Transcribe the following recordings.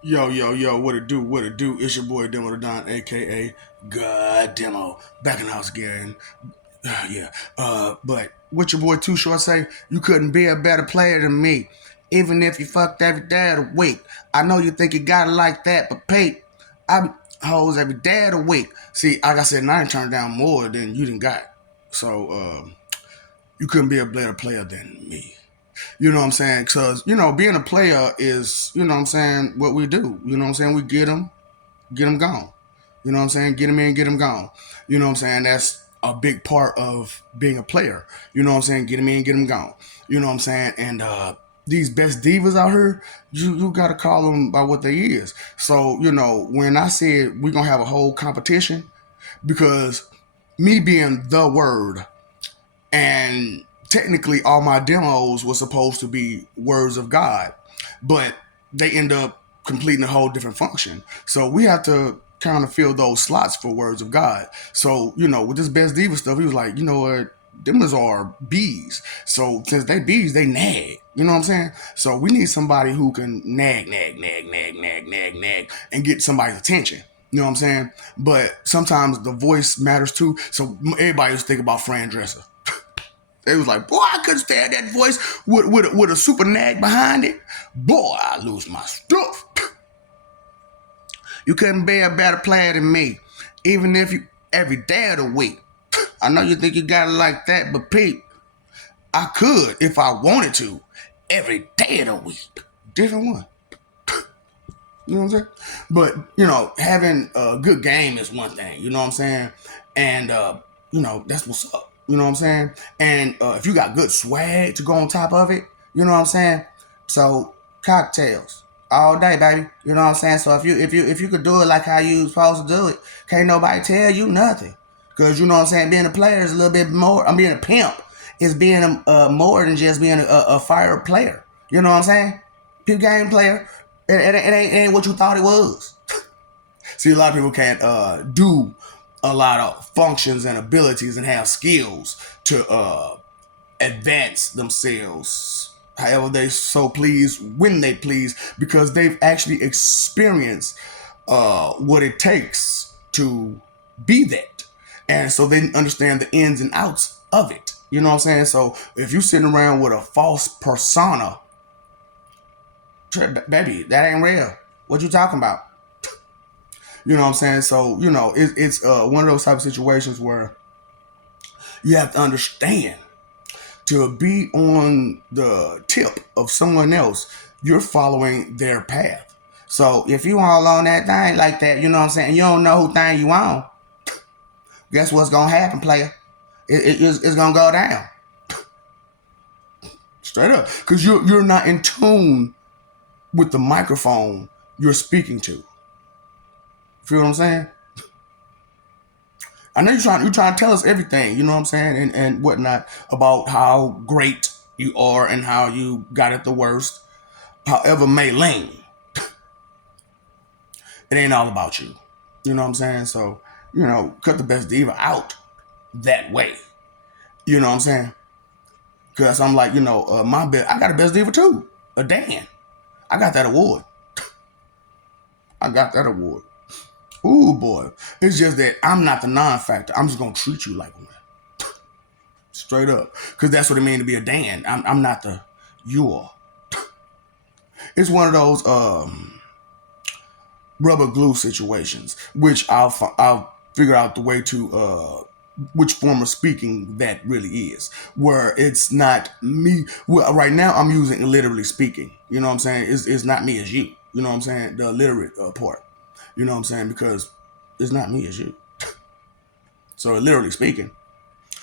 Yo, yo, yo, what it do, what it do? It's your boy Demo the Don, aka God Demo, back in the house again. Yeah. But what your boy Too Short say, you couldn't be a better player than me. Even if you fucked every day of the week. I know you think you got it like that, but Pete, I'm hoes every day of the week. See, like I said, I ain't turned down more than you done got. So you couldn't be a better player than me. You know what I'm saying? Because, being a player is, what we do. You know what I'm saying? We get them gone. You know what I'm saying? Get them in, get them gone. You know what I'm saying? That's a big part of being a player. You know what I'm saying? Get them in, get them gone. You know what I'm saying? And these best divas out here, you got to call them by what they is. So, when I said we're going to have a whole competition, because me being the word and technically all my demos were supposed to be words of God, but they end up completing a whole different function. So we have to kind of fill those slots for words of God. So, with this best diva stuff, he was like, you know what? Them are bees. So since they bees, they nag. You know what I'm saying? So we need somebody who can nag, nag, nag, nag, nag, nag, nag, and get somebody's attention. You know what I'm saying? But sometimes the voice matters too. So everybody just think about Fran Dresser. They was like, boy, I couldn't stand that voice with a super nag behind it. Boy, I lose my stuff. You couldn't be a better player than me, even if you every day of the week. I know you think you got it like that, but Pete, I could if I wanted to, every day of the week. Different one. You know what I'm saying? But, having a good game is one thing, you know what I'm saying? And, that's what's up. You know what I'm saying? And if you got good swag to go on top of it, you know what I'm saying? So cocktails all day, baby. You know what I'm saying? So if you could do it like how you supposed to do it, can't nobody tell you nothing. Cause you know what I'm saying? Being a player is a little bit more. I'm being a pimp is being more than just being a fire player. You know what I'm saying? Peep game player. It ain't what you thought it was. See, a lot of people can't do a lot of functions and abilities and have skills to advance themselves however they so please when they please because they've actually experienced what it takes to be that. And so they understand the ins and outs of it. You know what I'm saying? So if you're sitting around with a false persona, baby, that ain't real. What you talking about? You know what I'm saying? So, it's one of those type of situations where you have to understand to be on the tip of someone else, you're following their path. So if you all on that thing like that, you know what I'm saying, you don't know who thing you on, guess what's going to happen, player? It's going to go down. Straight up. Because you're not in tune with the microphone you're speaking to. Feel what I'm saying? I know you're trying to tell us everything, you know what I'm saying, and whatnot about how great you are and how you got it the worst. However, Maylene, it ain't all about you. You know what I'm saying? So, cut the best diva out that way. You know what I'm saying? Because I'm like, I got a best diva too. A Dan. I got that award. I got that award. Ooh, boy. It's just that I'm not the non-factor. I'm just going to treat you like one. Straight up. Because that's what it means to be a Dan. I'm not the you are. It's one of those rubber glue situations, which I'll figure out the way to which form of speaking that really is, where it's not me. Well, right now I'm using literally speaking. You know what I'm saying? It's not me as you. You know what I'm saying? The literate part. You know what I'm saying? Because it's not me as you. So literally speaking,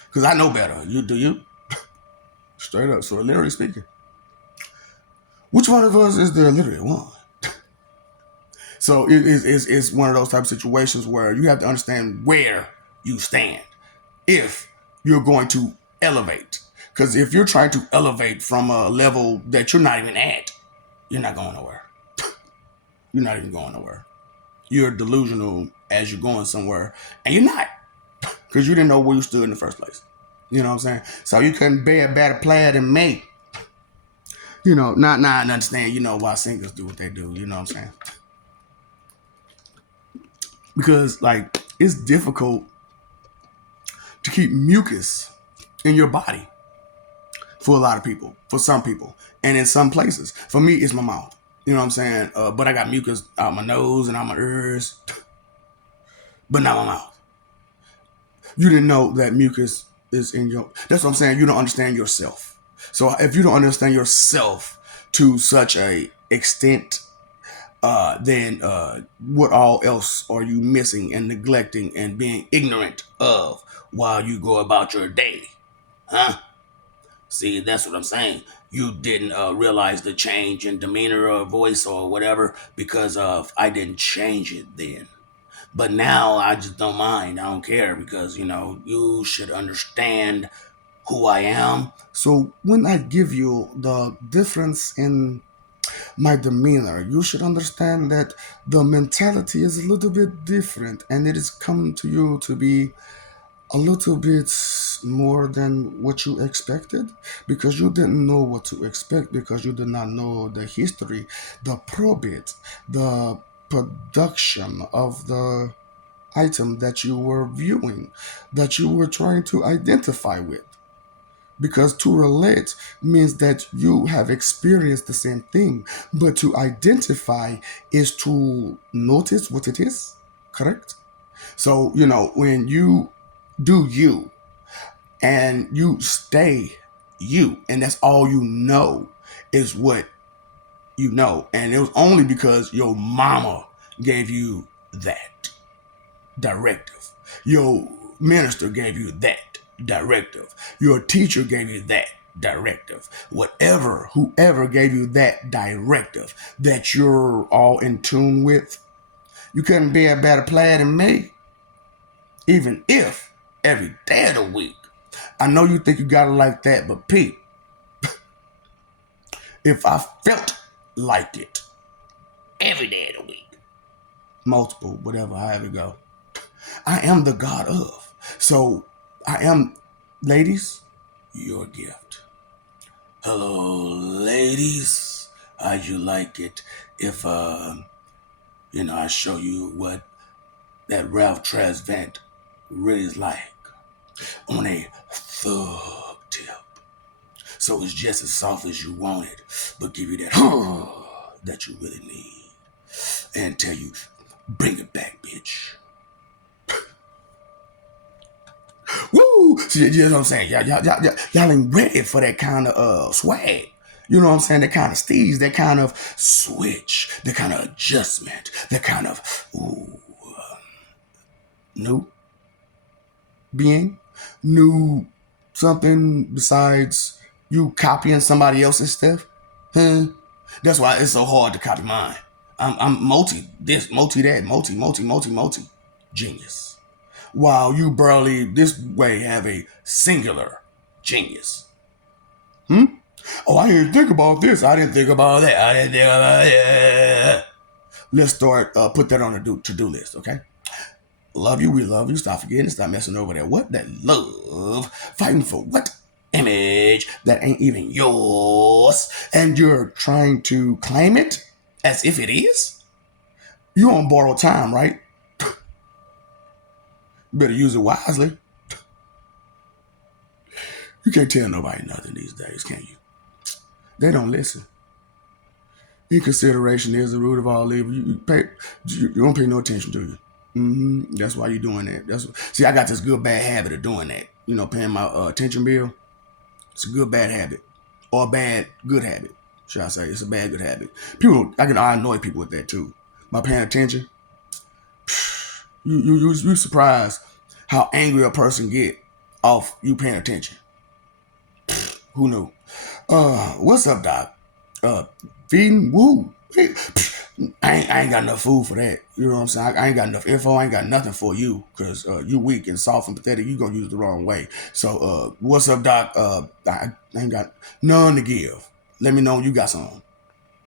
because I know better. You do you? Straight up. So literally speaking, which one of us is the literate one? So it's one of those type of situations where you have to understand where you stand if you're going to elevate. Because if you're trying to elevate from a level that you're not even at, you're not going nowhere. You're not even going nowhere. You're delusional as you're going somewhere, and you're not, because you didn't know where you stood in the first place. You know what I'm saying? So you couldn't be a better player than me. Not understand, why singers do what they do. You know what I'm saying? because like it's difficult to keep mucus in your body for a lot of people, for some people, and in some places. For me, it's my mouth. You know what I'm saying? But I got mucus out my nose and out my ears, but not my mouth. You didn't know that mucus is in your. That's what I'm saying. You don't understand yourself. So if you don't understand yourself to such a extent, then what all else are you missing and neglecting and being ignorant of while you go about your day? Huh? See, that's what I'm saying. You didn't realize the change in demeanor or voice or whatever because of I didn't change it then. But now I just don't mind. I don't care because, you should understand who I am. So when I give you the difference in my demeanor, you should understand that the mentality is a little bit different and it is coming to you to be a little bit more than what you expected because you didn't know what to expect because you did not know the history, the probate, the production of the item that you were viewing, that you were trying to identify with. Because to relate means that you have experienced the same thing, but to identify is to notice what it is, correct? So, when you do you and you stay you, and that's all you know is what you know. And it was only because your mama gave you that directive. Your minister gave you that directive. Your teacher gave you that directive. Whoever gave you that directive that you're all in tune with, you couldn't be a better player than me, even if every day of the week. I know you think you got it like that, but Pete, if I felt like it every day of the week, multiple, whatever, however it go, I am the God of. So I am, ladies, your gift. Hello, ladies. How'd you like it if, I show you what that Ralph Tresvant really is like on a thug tip? So it's just as soft as you want it, but give you that that you really need. And tell you, bring it back, bitch. Woo! See, you know what I'm saying? Y'all ain't ready for that kind of swag. You know what I'm saying? That kind of steez, that kind of switch, that kind of adjustment, that kind of new being, new something besides you copying somebody else's stuff. Huh? That's why it's so hard to copy mine. I'm multi this, multi that, multi genius. While you barely this way have a singular genius. Hmm? Oh, I didn't think about this. I didn't think about that. I didn't think about it. Let's start put that on the to-do list, okay? Love you, we love you. Stop forgetting, stop messing over there. What that love? Fighting for what? Image that ain't even yours. And you're trying to claim it as if it is? You on borrowed time, right? Better use it wisely. You can't tell nobody nothing these days, can you? They don't listen. Inconsideration is the root of all evil. You don't pay no attention, do you? That's why you're doing that. See, I got this good bad habit of doing that. Paying my attention bill. It's a good bad habit, or a bad good habit, should I say? It's a bad good habit. I annoy people with that too. By paying attention, you surprised how angry a person get off you paying attention. Who knew? What's up, Doc? Feeding? Woo. I ain't got enough food for that. You know what I'm saying? I ain't got enough info. I ain't got nothing for you because you weak and soft and pathetic. You gonna use it the wrong way. So what's up, Doc? I ain't got none to give. Let me know when you got some.